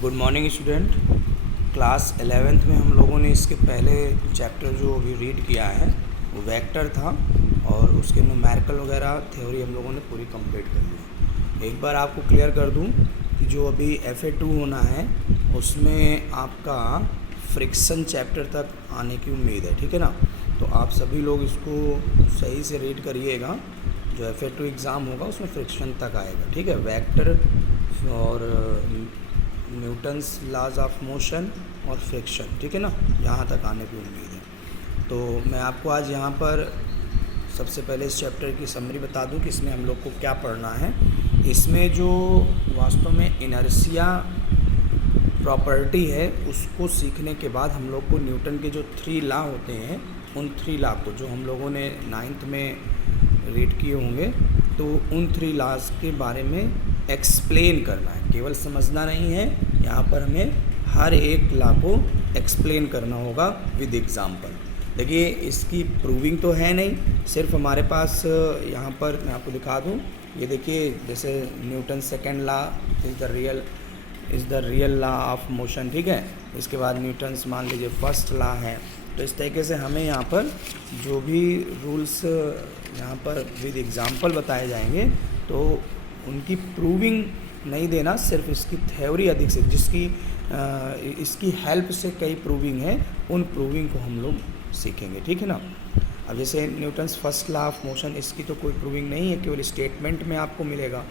Good morning student. Class 11th में हम लोगों ने इसके पहले चैप्टर जो अभी रीड किया है वो वेक्टर था और उसके न्यूमेरिकल वगैरह थ्योरी हम लोगों ने पूरी कंप्लीट कर ली। एक बार आपको क्लियर कर दूं कि जो अभी FA2 होना है उसमें आपका फ्रिक्शन चैप्टर तक आने की उम्मीद है, ठीक है ना। तो आप सभी लोग इसको सही से रीड करिएगा। जो FA2 एग्ज़ाम होगा उसमें फ्रिक्शन तक आएगा, ठीक है। वेक्टर और न्यूटन्स लॉज ऑफ मोशन और फ्रिक्शन, ठीक है ना, यहाँ तक आने की उम्मीद है। तो मैं आपको आज यहाँ पर सबसे पहले इस चैप्टर की समरी बता दूँ कि इसमें हम लोग को क्या पढ़ना है। इसमें जो वास्तव में इनर्शिया प्रॉपर्टी है उसको सीखने के बाद हम लोग को न्यूटन के जो 3 लॉ होते हैं उन 3 लॉ को, जो हम लोगों ने 9th में रीड किए होंगे, तो उन 3 लॉज के बारे में एक्सप्लेन करना है। केवल समझना नहीं है, यहाँ पर हमें हर एक लॉ को एक्सप्लेन करना होगा विद एग्जांपल। देखिए इसकी प्रूविंग तो है नहीं, सिर्फ हमारे पास यहाँ पर मैं आपको दिखा दूँ। ये देखिए, जैसे Newton second law is the real law of motion, ठीक है। इसके बाद न्यूटन्स मान लीजिए फर्स्ट लॉ है। तो इस तरीके से हमें यहाँ पर जो भी रूल्स यहाँ पर विद एग्जांपल बताए जाएंगे तो उनकी प्रूविंग नहीं देना, सिर्फ इसकी थ्योरी अधिक से जिसकी इसकी हेल्प से कई प्रूविंग है, उन प्रूविंग को हम लोग सीखेंगे, ठीक है ना। अब जैसे Newton's first law of motion, इसकी तो कोई प्रूविंग नहीं है, केवल स्टेटमेंट में आपको मिलेगा।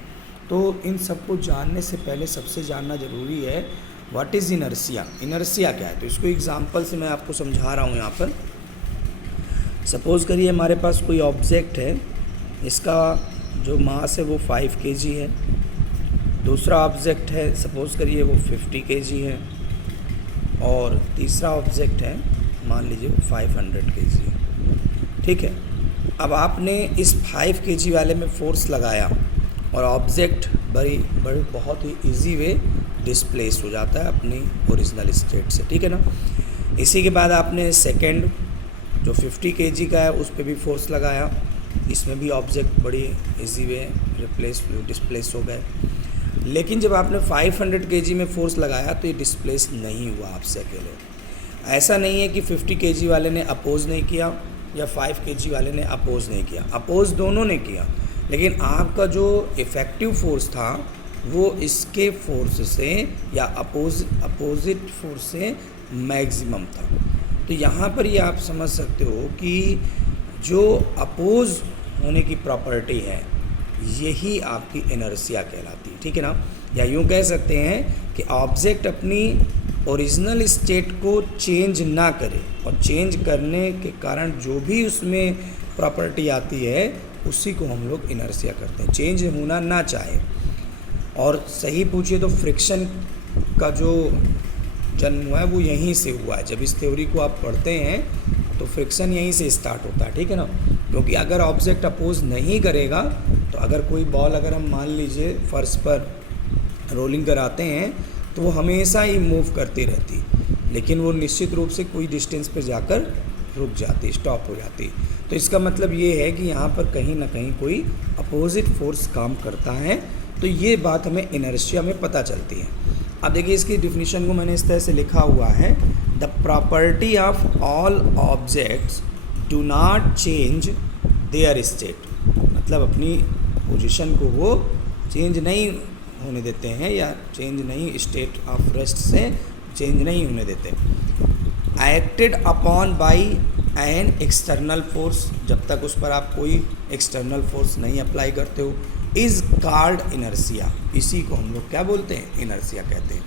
तो इन सबको जानने से पहले सबसे जानना ज़रूरी है व्हाट इज़ इनर्शिया। इनर्शिया क्या है, तो इसको एग्जांपल से मैं आपको समझा रहा हूँ। यहाँ पर सपोज़ करिए हमारे पास कोई ऑब्जेक्ट है, इसका जो मास है वो 5 kg है। दूसरा ऑब्जेक्ट है, सपोज़ करिए वो 50 kg है। और तीसरा ऑब्जेक्ट है, मान लीजिए वो 500 kg है, ठीक है। अब आपने इस 5 kg वाले में फोर्स लगाया और ऑब्जेक्ट बहुत ही इजी वे डिस्प्लेस हो जाता है अपनी ओरिजिनल स्टेट से, ठीक है ना। इसी के बाद आपने सेकेंड जो 50 kg का है उस पर भी फोर्स लगाया, इसमें भी ऑब्जेक्ट बड़ी इजी वे डिस्प्लेस हो गए। लेकिन जब आपने 500 kg में फोर्स लगाया तो ये डिस्प्लेस नहीं हुआ आपसे अकेले। ऐसा नहीं है कि 50 kg वाले ने अपोज नहीं किया या 5 kg वाले ने अपोज नहीं किया, अपोज दोनों ने किया, लेकिन आपका जो इफ़ेक्टिव फोर्स था वो इसके फोर्स से या अपोजिट फोर्स से मैक्सिमम था। तो यहाँ पर ये आप समझ सकते हो कि जो अपोज होने की प्रॉपर्टी है यही आपकी इनर्शिया कहलाती है, ठीक है ना। या यूँ कह सकते हैं कि ऑब्जेक्ट अपनी ओरिजिनल स्टेट को चेंज ना करे और चेंज करने के कारण जो भी उसमें प्रॉपर्टी आती है उसी को हम लोग इनर्शिया करते हैं, चेंज होना ना चाहे। और सही पूछिए तो फ्रिक्शन का जो जन्म हुआ है वो यहीं से हुआ है। जब इस थ्योरी को आप पढ़ते हैं तो फ्रिक्शन यहीं से स्टार्ट होता है, ठीक है ना। क्योंकि अगर ऑब्जेक्ट अपोज नहीं करेगा तो अगर कोई बॉल अगर हम मान लीजिए फर्श पर रोलिंग कराते हैं तो वो हमेशा ही मूव करती रहती, लेकिन वो निश्चित रूप से कोई डिस्टेंस पर जाकर रुक जाती, स्टॉप हो जाती। तो इसका मतलब ये है कि यहाँ पर कहीं ना कहीं कोई अपोजिट फोर्स काम करता है। तो ये बात हमें इनर्शिया में पता चलती है। अब देखिए इसकी डिफिनीशन को मैंने इस तरह से लिखा हुआ है, the property of all objects do not change their state, मतलब अपनी पोजीशन को वो चेंज नहीं होने देते हैं या चेंज नहीं, स्टेट ऑफ रेस्ट से चेंज नहीं होने देते। Acted upon by an external force, जब तक उस पर आप कोई एक्सटर्नल फोर्स नहीं अप्लाई करते हो, इज़ कॉल्ड इनर्शिया। इसी को हम लोग क्या बोलते हैं, इनर्शिया कहते हैं।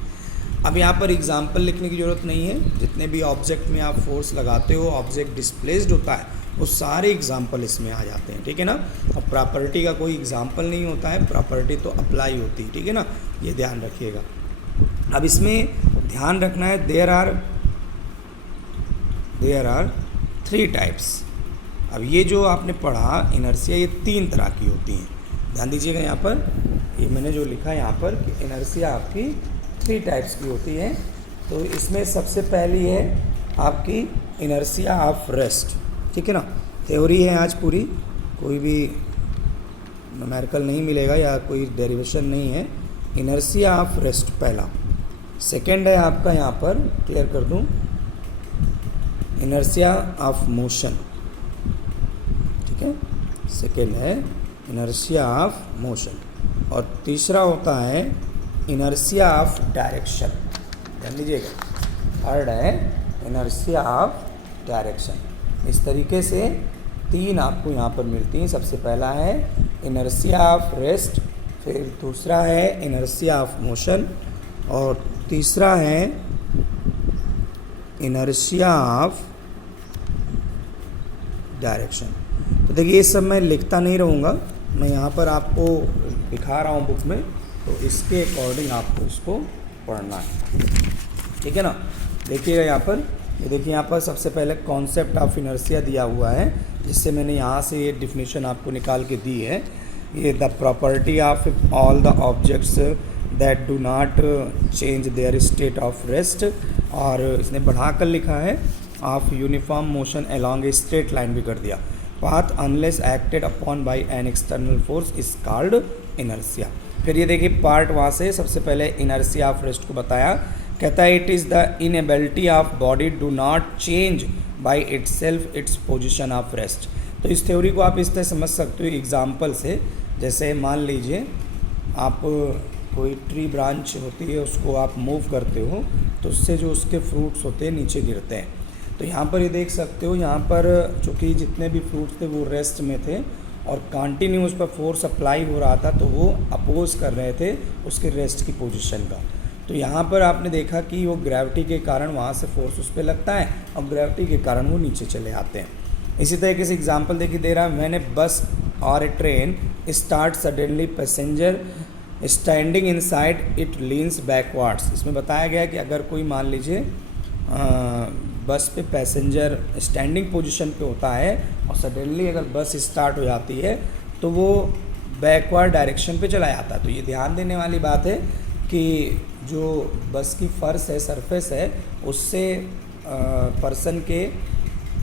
अब यहाँ पर एग्जांपल लिखने की ज़रूरत नहीं है, जितने भी ऑब्जेक्ट में आप फोर्स लगाते हो ऑब्जेक्ट डिस्प्लेस्ड होता है वो सारे एग्जांपल इसमें आ जाते हैं, ठीक है ना। अब प्रॉपर्टी का कोई एग्जांपल नहीं होता है, प्रॉपर्टी तो अप्लाई होती है, ठीक है ना, ये ध्यान रखिएगा। अब इसमें ध्यान रखना है देयर आर 3 टाइप्स। अब ये जो आपने पढ़ा इनर्शिया, ये 3 तरह की होती हैं। ध्यान दीजिएगा यहाँ पर, ये मैंने जो लिखा है यहाँ पर कि इनर्शिया आपकी 3 टाइप्स की होती है। तो इसमें सबसे पहली है आपकी इनर्शिया ऑफ रेस्ट, ठीक है ना। थ्योरी है आज पूरी, कोई भी न्यूमेरिकल नहीं मिलेगा या कोई डेरिवेशन नहीं है। इनर्शिया ऑफ रेस्ट पहला, सेकेंड है आपका यहाँ पर क्लियर कर दूँ, इनर्शिया ऑफ मोशन। ठीक है, सेकेंड है इनर्शिया ऑफ मोशन और तीसरा होता है इनर्शिया ऑफ डायरेक्शन। ध्यान लीजिएगा, थर्ड है इनर्शिया ऑफ डायरेक्शन। इस तरीके से तीन आपको यहाँ पर मिलती हैं। सबसे पहला है इनर्शिया ऑफ रेस्ट, फिर दूसरा है इनर्शिया ऑफ मोशन और तीसरा है इनर्शिया ऑफ डायरेक्शन। तो देखिए ये सब मैं लिखता नहीं रहूँगा, मैं यहाँ पर आपको दिखा रहा हूँ बुक में, तो इसके अकॉर्डिंग आपको इसको पढ़ना है। ठीक है ना। देखिएगा यहाँ पर, ये देखिए यहाँ पर सबसे पहले कॉन्सेप्ट ऑफ इनर्शिया दिया हुआ है, जिससे मैंने यहाँ से ये डिफिनीशन आपको निकाल के दी है। ये the property of all the objects that do not change their state of rest, और इसने बढ़ाकर लिखा है of uniform motion along a straight line भी कर दिया। Path unless acted upon by an external force is called inertia. फिर ये देखिए पार्ट वहाँ से सबसे पहले इनर्शिया ऑफ रेस्ट को बताया, कहता है it is the inability of body do not change by itself its position of rest. तो इस थ्योरी को आप इस तरह समझ सकते हो एग्जाम्पल से, जैसे मान लीजिए आप कोई ट्री ब्रांच होती है उसको आप मूव करते हो तो उससे जो उसके फ्रूट्स होते हैं नीचे गिरते हैं। तो यहाँ पर ये देख सकते हो, यहाँ पर चूँकि जितने भी फ्रूट्स थे वो रेस्ट में थे और कंटिन्यू उस पर फोर्स अप्लाई हो रहा था, तो वो अपोज कर रहे थे उसके रेस्ट की पोजीशन का। तो यहाँ पर आपने देखा कि वो ग्रेविटी के कारण वहाँ से फोर्स उस पर लगता है और ग्रेविटी के कारण वो नीचे चले आते हैं। इसी तरीके से एग्जांपल देखिए दे रहा है, मैंने बस और a train start suddenly passenger standing inside it leans backwards. इसमें बताया गया है कि अगर कोई मान लीजिए बस पे पैसेंजर स्टैंडिंग पोजीशन पे होता है और सडनली अगर बस स्टार्ट हो जाती है तो वो बैकवर्ड डायरेक्शन पे चला जाता है। तो ये ध्यान देने वाली बात है कि जो बस की फर्श है, सरफेस है, उससे पर्सन के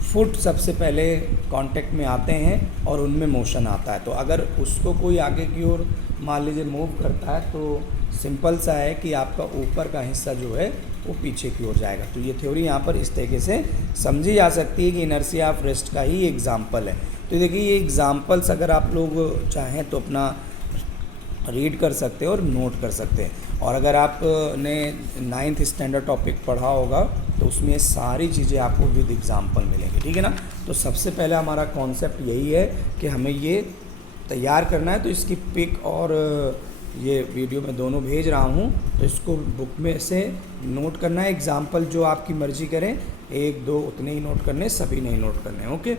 फुट सबसे पहले कांटेक्ट में आते हैं और उनमें मोशन आता है। तो अगर उसको कोई आगे की ओर मान लीजिए मूव करता है तो सिंपल सा है कि आपका ऊपर का हिस्सा जो है वो पीछे की ओर जाएगा। तो ये थ्योरी यहाँ पर इस तरीके से समझी जा सकती है कि इनर्शिया ऑफ रेस्ट का ही एग्जाम्पल है। तो देखिए ये एग्जाम्पल्स अगर आप लोग चाहें तो अपना रीड कर सकते हैं और नोट कर सकते हैं। और अगर आपने 9th स्टैंडर्ड टॉपिक पढ़ा होगा तो उसमें ये सारी चीज़ें आपको विद एग्जाम्पल मिलेंगी। ठीक है ना। तो सबसे पहले हमारा कॉन्सेप्ट यही है कि हमें ये तैयार करना है। तो इसकी पिक और ये वीडियो मैं दोनों भेज रहा हूँ, तो इसको बुक में से नोट करना है। एग्जाम्पल जो आपकी मर्ज़ी करें, 1 2 उतने ही नोट करने, सभी नहीं नोट करने। ओके।